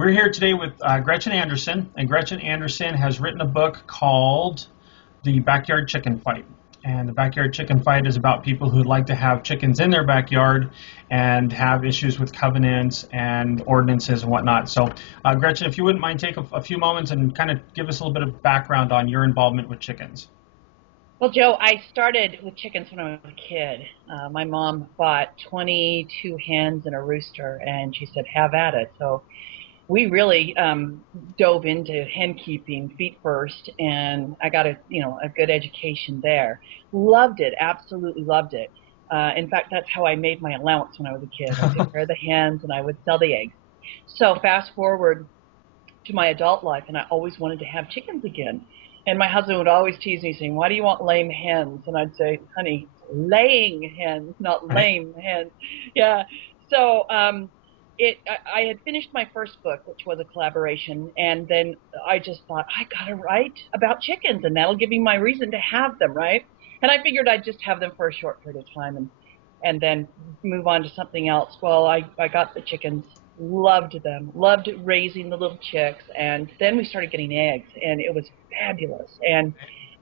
We're here today with Gretchen Anderson, and Gretchen Anderson has written a book called The Backyard Chicken Fight. And the backyard chicken fight is about people who like to have chickens in their backyard and have issues with covenants and ordinances and whatnot. So, Gretchen, if you wouldn't mind, take a few moments and kind of give us a little bit of background on your involvement with chickens. Well, Joe, I started with chickens when I was a kid. My mom bought 22 hens and a rooster, and she said, have at it. So we really dove into hen keeping feet first, and I got a good education there. Loved it, absolutely loved it. In fact, that's how I made my allowance when I was a kid. I took care of the hens, and I would sell the eggs. So fast forward to my adult life, and I always wanted to have chickens again. And my husband would always tease me, saying, "Why do you want lame hens?" And I'd say, "Honey, laying hens, not lame hens." Yeah. So I had finished my first book, which was a collaboration, and then I just thought, I gotta write about chickens, and that'll give me my reason to have them, right? And I figured I'd just have them for a short period of time and then move on to something else. Well, I got the chickens, loved them, loved raising the little chicks, and then we started getting eggs, and it was fabulous. And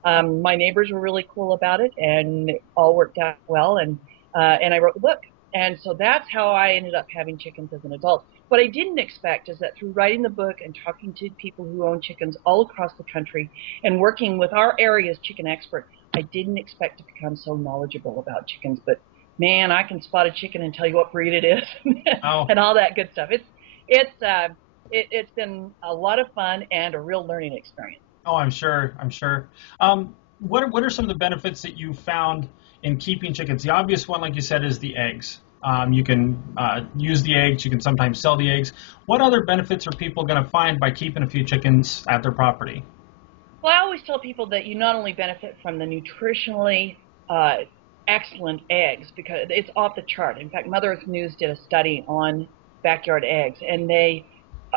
my neighbors were really cool about it, and it all worked out well, and I wrote the book. And so that's how I ended up having chickens as an adult. What I didn't expect is that through writing the book and talking to people who own chickens all across the country and working with our area's chicken expert, I didn't expect to become so knowledgeable about chickens. But man, I can spot a chicken and tell you what breed it is and all that good stuff. It's been a lot of fun and a real learning experience. Oh, I'm sure. What are some of the benefits that you found in keeping chickens? The obvious one, like you said, is the eggs. You can use the eggs. You can sometimes sell the eggs. What other benefits are people going to find by keeping a few chickens at their property? Well, I always tell people that you not only benefit from the nutritionally excellent eggs, because it's off the chart. In fact, Mother Earth News did a study on backyard eggs, and they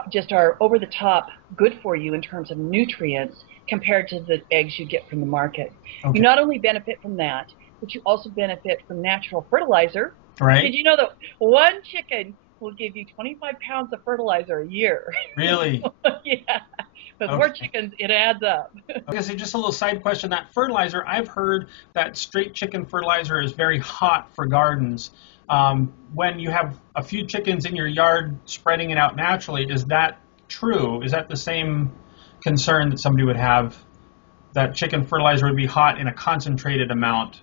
just are over the top good for you in terms of nutrients compared to the eggs you get from the market. Okay. You not only benefit from that, but you also benefit from natural fertilizer. Right. Did you know that one chicken will give you 25 pounds of fertilizer a year? Really? Yeah. With more chickens, it adds up. Okay, so just a little side question. That fertilizer, I've heard that straight chicken fertilizer is very hot for gardens. When you have a few chickens in your yard spreading it out naturally, is that true? Is that the same concern that somebody would have, that chicken fertilizer would be hot in a concentrated amount?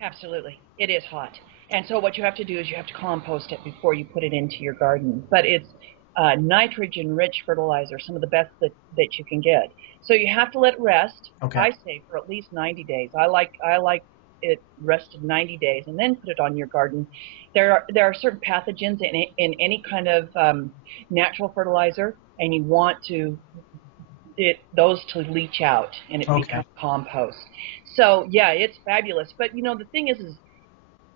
Absolutely. It is hot. And so what you have to do is you have to compost it before you put it into your garden. But it's nitrogen-rich fertilizer, some of the best that you can get. So you have to let it rest. Okay. I say for at least 90 days. I like it rested 90 days, and then put it on your garden. There are certain pathogens in any kind of natural fertilizer, and you want those to leach out, and it becomes compost. So yeah, it's fabulous. But the thing is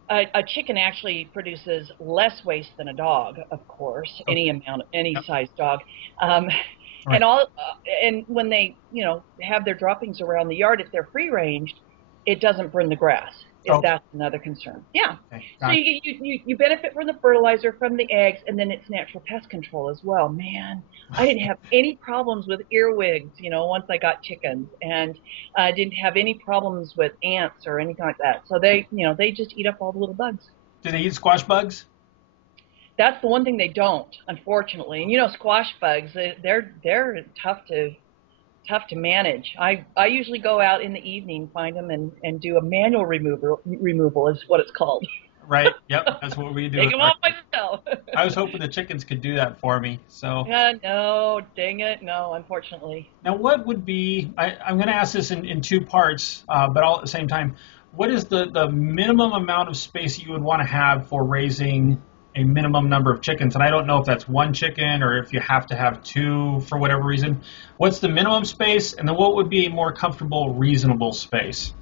a chicken actually produces less waste than a dog, of course, any size dog. Right. And when they, have their droppings around the yard, if they're free ranged, it doesn't burn the grass. If that's another concern. Yeah. Okay. So you benefit from the fertilizer, from the eggs, and then it's natural pest control as well. Man, I didn't have any problems with earwigs, once I got chickens, and I didn't have any problems with ants or anything like that. So they just eat up all the little bugs. Do they eat squash bugs? That's the one thing they don't, unfortunately. And squash bugs, they're tough to manage. I usually go out in the evening, find them, and do a manual removal is what it's called. Right. Yep. That's what we do. Take them off myself. I was hoping the chickens could do that for me. So. No, dang it, no, unfortunately. Now, what would be? I'm going to ask this in two parts, but all at the same time. What is the minimum amount of space you would want to have for raising a minimum number of chickens? And I don't know if that's one chicken or if you have to have two for whatever reason. What's the minimum space, and then what would be a more comfortable, reasonable space?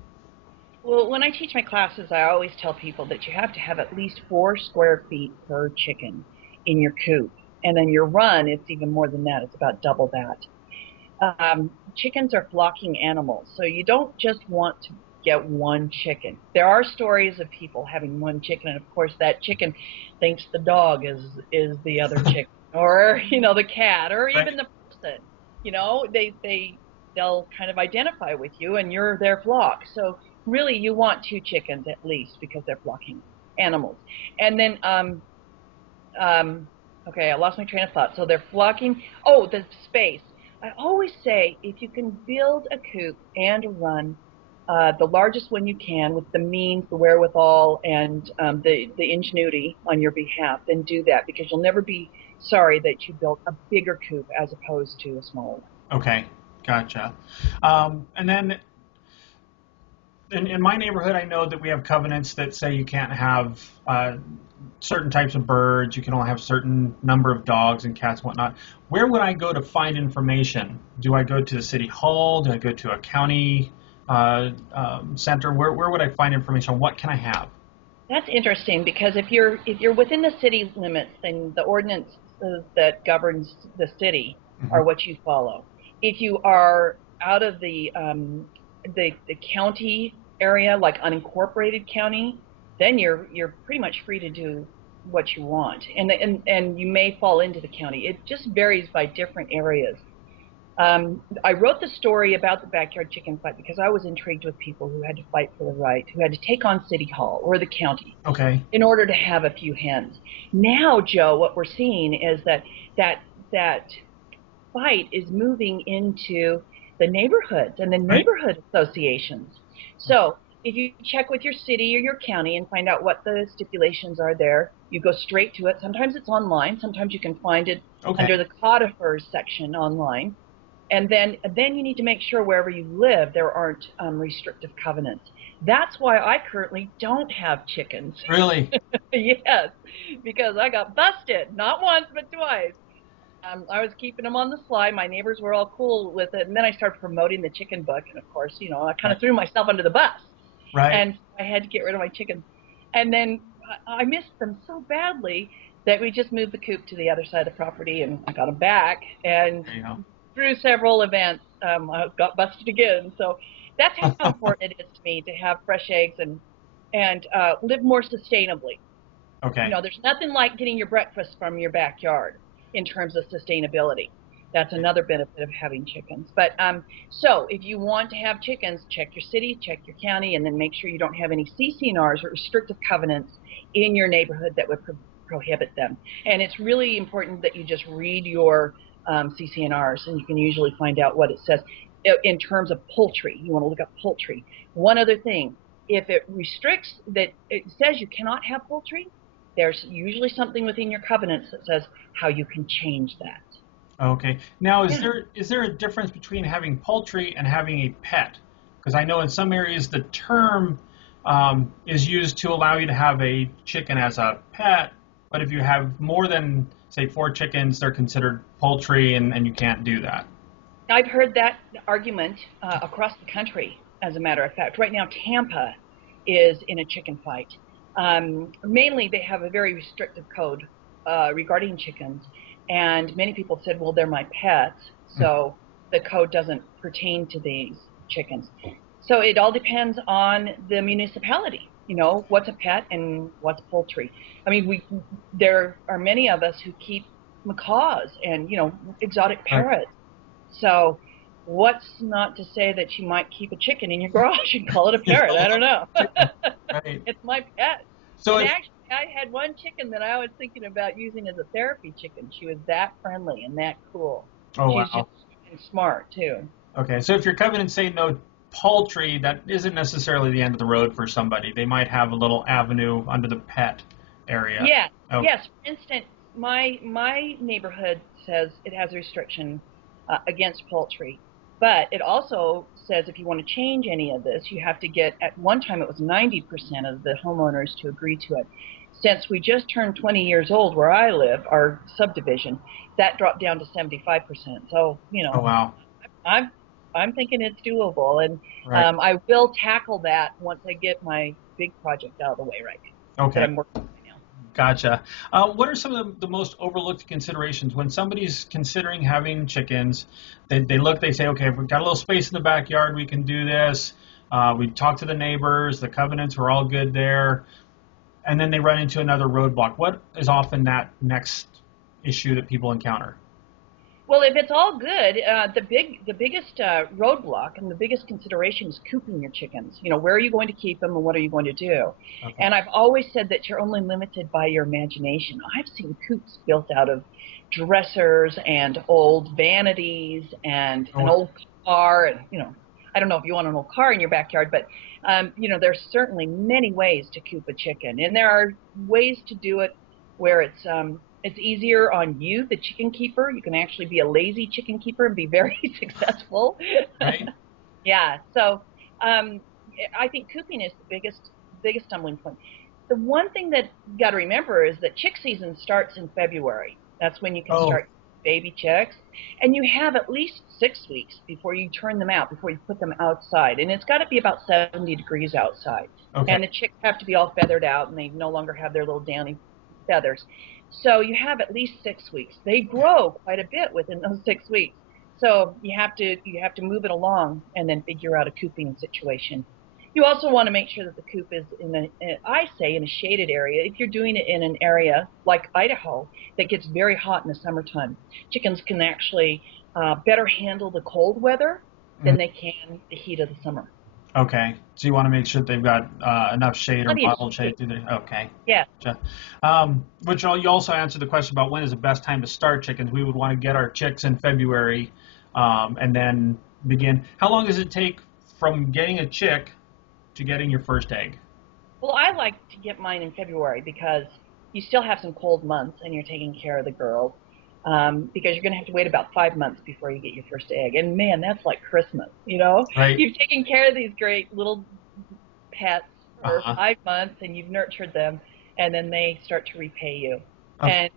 Well, when I teach my classes, I always tell people that you have to have at least 4 square feet per chicken in your coop. And then your run, it's even more than that. It's about double that. Chickens are flocking animals, so you don't just want to get one chicken. There are stories of people having one chicken, and of course that chicken thinks the dog is the other chicken. or the cat, or Right. even the person. They'll kind of identify with you, and you're their flock. So really, you want two chickens at least because they're flocking animals. And then okay, I lost my train of thought. So they're flocking. Oh, the space. I always say if you can build a coop and a run, the largest one you can with the means, the wherewithal, and the ingenuity on your behalf, then do that because you'll never be sorry that you built a bigger coop as opposed to a smaller one. Okay, gotcha. And then in my neighborhood, I know that we have covenants that say you can't have certain types of birds. You can only have certain number of dogs and cats and whatnot. Where would I go to find information? Do I go to the city hall? Do I go to a county center? Where would I find information on what can I have? That's interesting because if you're within the city limits, then the ordinances that governs the city Hmm. are what you follow. If you are out of the county area, like unincorporated county, then you're pretty much free to do what you want, and you may fall into the county. It just varies by different areas. I wrote the story about the backyard chicken fight because I was intrigued with people who had to fight for the right, who had to take on City Hall or the county Okay. in order to have a few hens. Now, Joe, what we're seeing is that that fight is moving into the neighborhoods and the Right. neighborhood associations. So if you check with your city or your county and find out what the stipulations are there, you go straight to it. Sometimes it's online. Sometimes you can find it Okay. under the codifers section online. And then you need to make sure wherever you live there aren't restrictive covenants. That's why I currently don't have chickens. Really? Yes, because I got busted not once but twice. I was keeping them on the sly. My neighbors were all cool with it, and then I started promoting the chicken book, and of course, I kind Right. of threw myself under the bus, Right. and I had to get rid of my chickens. And then I missed them so badly that we just moved the coop to the other side of the property, and I got them back. And There you through several events, I got busted again. So that's how go. important it is to me to have fresh eggs and live more sustainably. Okay. There's nothing like getting your breakfast from your backyard in terms of sustainability. That's another benefit of having chickens. But so if you want to have chickens, check your city, check your county, and then make sure you don't have any CCNRs or restrictive covenants in your neighborhood that would prohibit them. And it's really important that you just read your CCNRs, and you can usually find out what it says in terms of poultry. You want to look up poultry. One other thing, if it restricts that, it says you cannot have poultry, there's usually something within your covenants that says how you can change that. Okay. Now, is Yeah. there a difference between having poultry and having a pet? Because I know in some areas the term is used to allow you to have a chicken as a pet, but if you have more than say four chickens, they're considered poultry, and you can't do that. I've heard that argument across the country, as a matter of fact. Right now, Tampa is in a chicken fight. Mainly, they have a very restrictive code regarding chickens, and many people said, well, they're my pets, so the code doesn't pertain to these chickens. So it all depends on the municipality. What's a pet and what's poultry. I mean, there are many of us who keep macaws and exotic Right. parrots. So what's not to say that you might keep a chicken in your garage and call it a Yeah, parrot? a I don't little know. chicken. Right. It's my pet. So And if actually, I had one chicken that I was thinking about using as a therapy chicken. She was that friendly and that cool. oh She's just wow. smart too. Okay. So if your covenants say no poultry, that isn't necessarily the end of the road for somebody. They might have a little avenue under the pet area. Yes, Okay. yes. For instance, my neighborhood says it has a restriction against poultry, but it also says if you want to change any of this, you have to get. At one time, it was 90% of the homeowners to agree to it. Since we just turned 20 years old where I live, our subdivision, that dropped down to 75%. So Oh wow. I'm I'm thinking it's doable, and Right. I will tackle that once I get my big project out of the way right now that Okay. I'm working on right now. Gotcha. What are some of the most overlooked considerations when somebody's considering having chickens? They look, they say, okay, if we've got a little space in the backyard, we can do this. We talk to the neighbors, the covenants were all good there, and then they run into another roadblock. What is often that next? issue that people encounter? Well, if it's all good, the biggest roadblock and the biggest consideration is cooping your chickens. You know, where are you going to keep them and what are you going to do? Okay. And I've always said that you're only limited by your imagination. I've seen coops built out of dressers and old vanities and an old car, and I don't know if you want an old car in your backyard, but there's certainly many ways to coop a chicken, and there are ways to do it where it's easier on you, the chicken keeper. You can actually be a lazy chicken keeper and be very successful. Right. Yeah. So I think cooping is the biggest stumbling point. The one thing that you got to remember is that chick season starts in February. That's when you can start baby chicks, and you have at least 6 weeks before you turn them out, before you put them outside, and it's got to be about 70 degrees outside. Okay. And the chicks have to be all feathered out, and they no longer have their little downy feathers. So you have at least 6 weeks. They grow quite a bit within those 6 weeks. So you have to move it along and then figure out a cooping situation. You also want to make sure that the coop is in a shaded area. If you're doing it in an area like Idaho that gets very hot in the summertime, chickens can actually better handle the cold weather than they can the heat of the summer. Okay, so you want to make sure that they've got enough shade or mild shade through there. Okay. Yeah. Which you also answered the question about when is the best time to start chickens. We would want to get our chicks in February, and then begin. How long does it take from getting a chick to getting your first egg? Well, I like to get mine in February because you still have some cold months and you're taking care of the girls. Because you're going to have to wait about 5 months before you get your first egg. And man, that's like Christmas, Right. You've taken care of these great little pets for 5 months and you've nurtured them, and then they start to repay you. And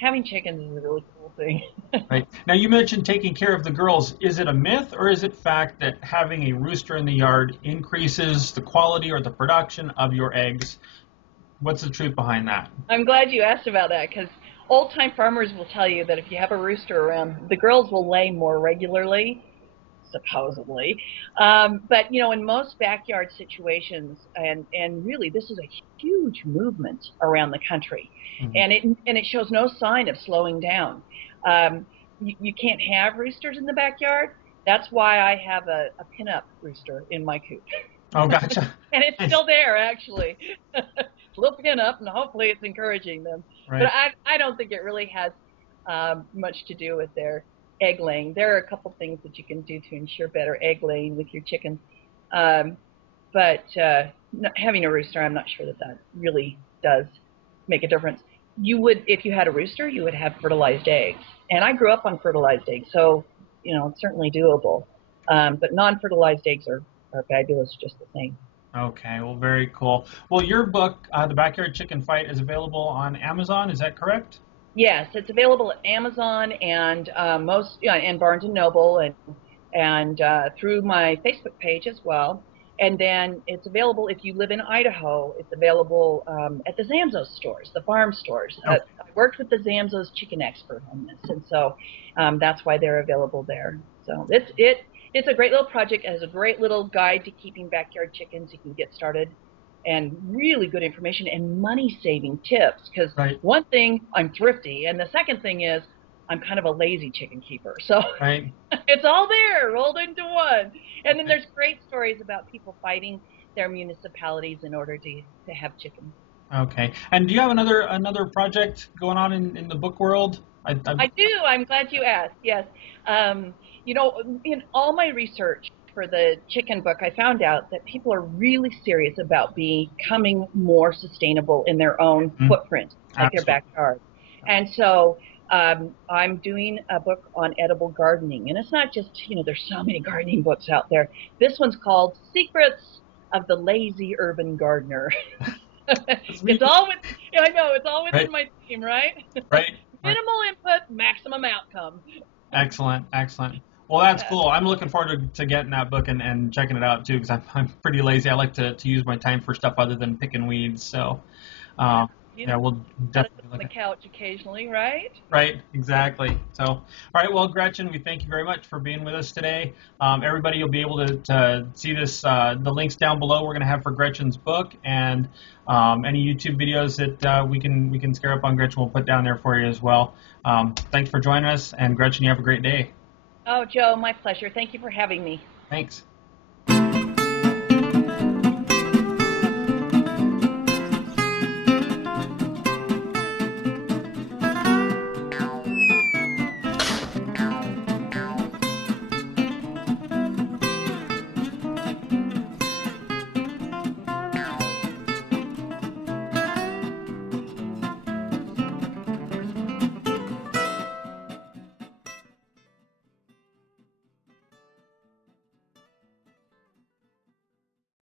having chickens is a really cool thing. Right. Now, you mentioned taking care of the girls. Is it a myth, or is it fact that having a rooster in the yard increases the quality or the production of your eggs? What's the truth behind that? I'm glad you asked about that, because old-time farmers will tell you that if you have a rooster around, the girls will lay more regularly, supposedly. But, in most backyard situations, and really this is a huge movement around the country, and it shows no sign of slowing down. You can't have roosters in the backyard. That's why I have a pin-up rooster in my coop. Oh, gotcha. And it's still there, actually. Little pin up, and hopefully it's encouraging them. Right. But I don't think it really has much to do with their egg laying. There are a couple things that you can do to ensure better egg laying with your chickens. But having a rooster, I'm not sure that really does make a difference. You would, if you had a rooster, you would have fertilized eggs. And I grew up on fertilized eggs, so it's certainly doable. But non-fertilized eggs are fabulous just the same. Okay, well, very cool. Well, your book, The Backyard Chicken Fight, is available on Amazon. Is that correct? Yes, it's available at Amazon and and Barnes and Noble and through my Facebook page as well. And then it's available if you live in Idaho. It's available at the Zamzows stores, the farm stores. I worked with the Zamzows chicken expert on this, and so that's why they're available there. So it's a great little project. It has a great little guide to keeping backyard chickens. You can get started, and really good information and money-saving tips. Because one thing, I'm thrifty, and the second thing is I'm kind of a lazy chicken keeper. So it's all there, rolled into one. And then there's great stories about people fighting their municipalities in order to have chickens. Okay. And do you have another project going on in the book world? I do. I'm glad you asked. Yes. In all my research for the chicken book, I found out that people are really serious about becoming more sustainable in their own footprint, like their backyard. And so I'm doing a book on edible gardening. And it's not just, there's so many gardening books out there. This one's called Secrets of the Lazy Urban Gardener. It's all within my theme, right? Right. Minimal input, maximum outcome. Excellent. Well, that's cool. I'm looking forward to getting that book and checking it out too, because I'm pretty lazy. I like to use my time for stuff other than picking weeds. So, You Yeah, know, we'll gotta sit definitely on look the at. couch occasionally, right? Right, exactly. So, all right, well, Gretchen, we thank you very much for being with us today. Everybody, you'll be able to see this, the links down below we're going to have for Gretchen's book, and any YouTube videos that we can scare up on Gretchen, we'll put down there for you as well. Thanks for joining us, and Gretchen, you have a great day. Oh, Joe, my pleasure. Thank you for having me. Thanks.